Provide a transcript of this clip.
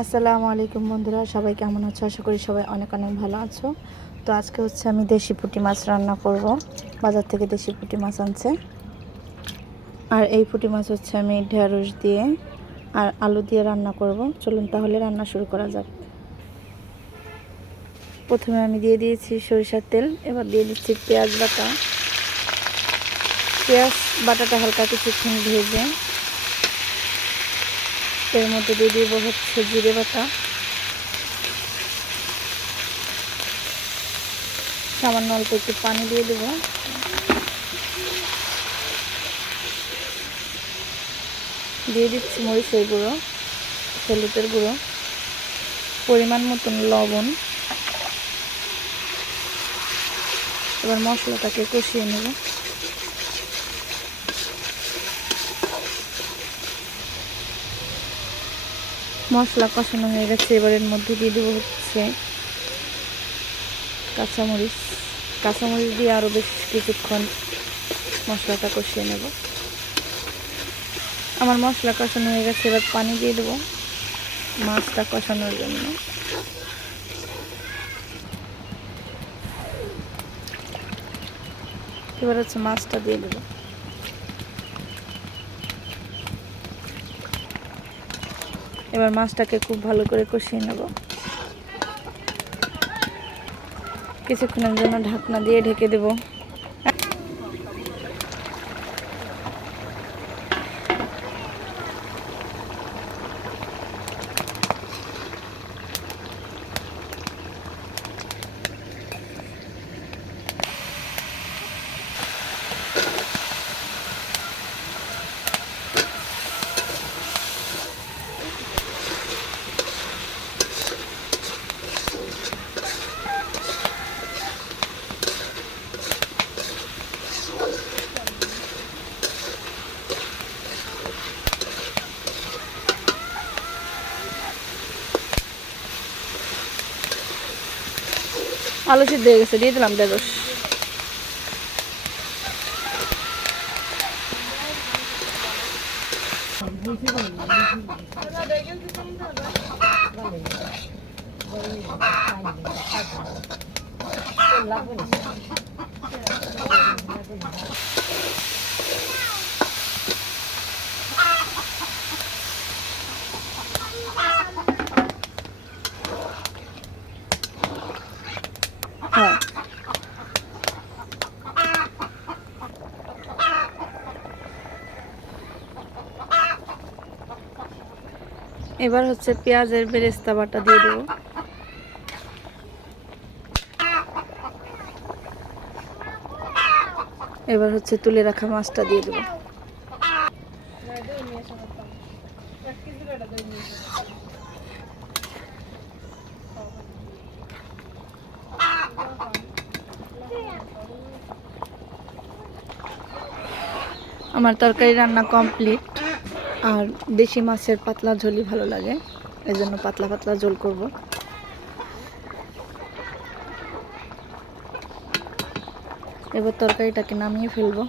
আসসালামু আলাইকুম বন্ধুরা, সবাই কেমন আছো? আশা করি সবাই অনেক অনেক ভালো আছো। তো আজকে হচ্ছে আমি দেশি পুঁটি মাছ রান্না করব। বাজার থেকে দেশি পুঁটি মাছ আনছে। আর এই পুঁটি মাছ হচ্ছে আমি ঢেঁড়স দিয়ে আর আলু দিয়ে রান্না করব। চলুন তাহলে রান্না শুরু করা যাক। প্রথমে আমি দিয়ে দিয়েছি সরিষার তেল, এবার দিয়ে দিচ্ছি পেঁয়াজ বাটা। পেঁয়াজ বাটাটা হালকা কিছুক্ষণ ভেজে এর মধ্যে দিয়ে দিব হচ্ছে জিরে বাটা, সামান্য অল্প একটু পানি দিয়ে দেবো। দিয়ে দিচ্ছি মরিচের গুঁড়ো, হলুদের গুঁড়ো, পরিমাণ মতন লবণ। এবার মশলাটাকে কষিয়ে নেব। মশলা কষানো হয়ে গেছে, এবার এর মধ্যে দিয়ে দেবো হচ্ছে কাঁচামরিচ দিয়ে আরও বেশ কিছুক্ষণ মশলাটা কষিয়ে নেব। আমার মশলা কষানো হয়ে গেছে, এবার পানি দিয়ে দেবো মাছটা কষানোর জন্য। এবার হচ্ছে মাছটা দিয়ে দেবো। এবার মাছটাকে খুব ভালো করে কষিয়ে নেব। কিছুক্ষণের জন্য ঢাকনা দিয়ে ঢেকে দেব। আলু সিদ্ধ হয়ে গেছে, দিয়ে দিলাম ঢেঁড়স। হ্যাঁ, এবার হচ্ছে পেঁয়াজের বেরেস্তা বাটা দিয়ে দেবো। এবার হচ্ছে তুলে রাখা মাছটা দিয়ে দেবো। আমার তরকারি রান্না কমপ্লিট। আর দেশি মাছের পাতলা ঝোলই ভালো লাগে, এজন্য পাতলা পাতলা ঝোল করব। এবার তরকারিটাকে নামিয়ে ফেলবো।